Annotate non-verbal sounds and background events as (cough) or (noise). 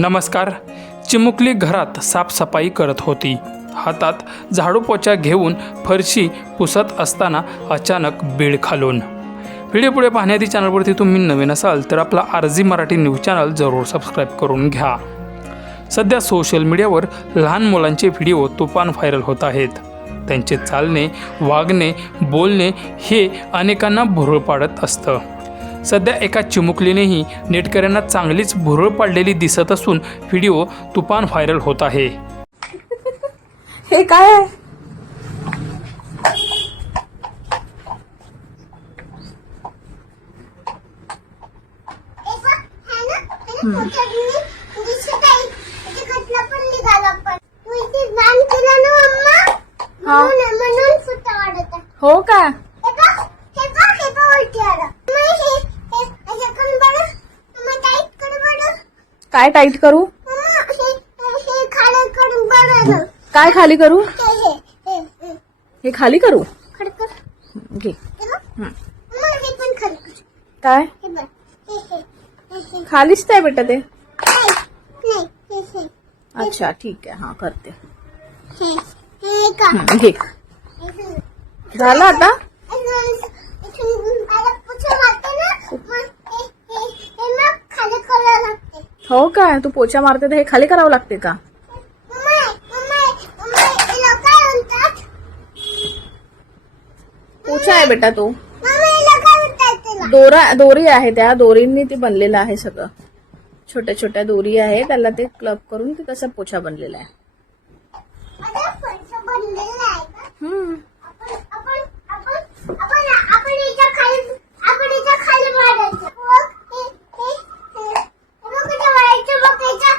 नमस्कार. चिमुकली घरात साफसफाई करत होती. हातात झाडू पोचा घेऊन फरशी पुसत असताना अचानक बीड खालून. व्हिडिओ पुढे पाहण्याआधी चॅनलवरती तुम्ही नवीन असाल तर आपला आरजी मराठी न्यूज चॅनल जरूर सबस्क्राईब करून घ्या. सध्या सोशल मीडियावर लहान मुलांचे व्हिडिओ तुफान व्हायरल होत आहेत. त्यांचे चालणे वागणे बोलणे हे अनेकांना भुरळ पाडत असतं. सध्या एका चिमुकलीनेही नेटकऱ्यांना चांगलीच भुरळ पाडलेली दिसत असून व्हिडिओ तुफान व्हायरल होत आहे. (laughs) हे काय हा. हो का? काय टाइट करू? काय खाली करू? हे खाली करू? घे. काय? खालीच आहे बेटा ते. अच्छा ठीक आहे. हा, करते. हम्म, घे. झालं आता? हो काय? तू पोचा मारते तर हे खाली करावं लागते का? पोचा आहे बेटा तो. दोरा दोरी आहे त्या. दोरींनी ते बनलेलं आहे सगळं. छोट्या छोट्या दोरी आहे. त्याला ते क्लब करून ते तसा पोछा बनलेला आहे हम्म. bakacağım.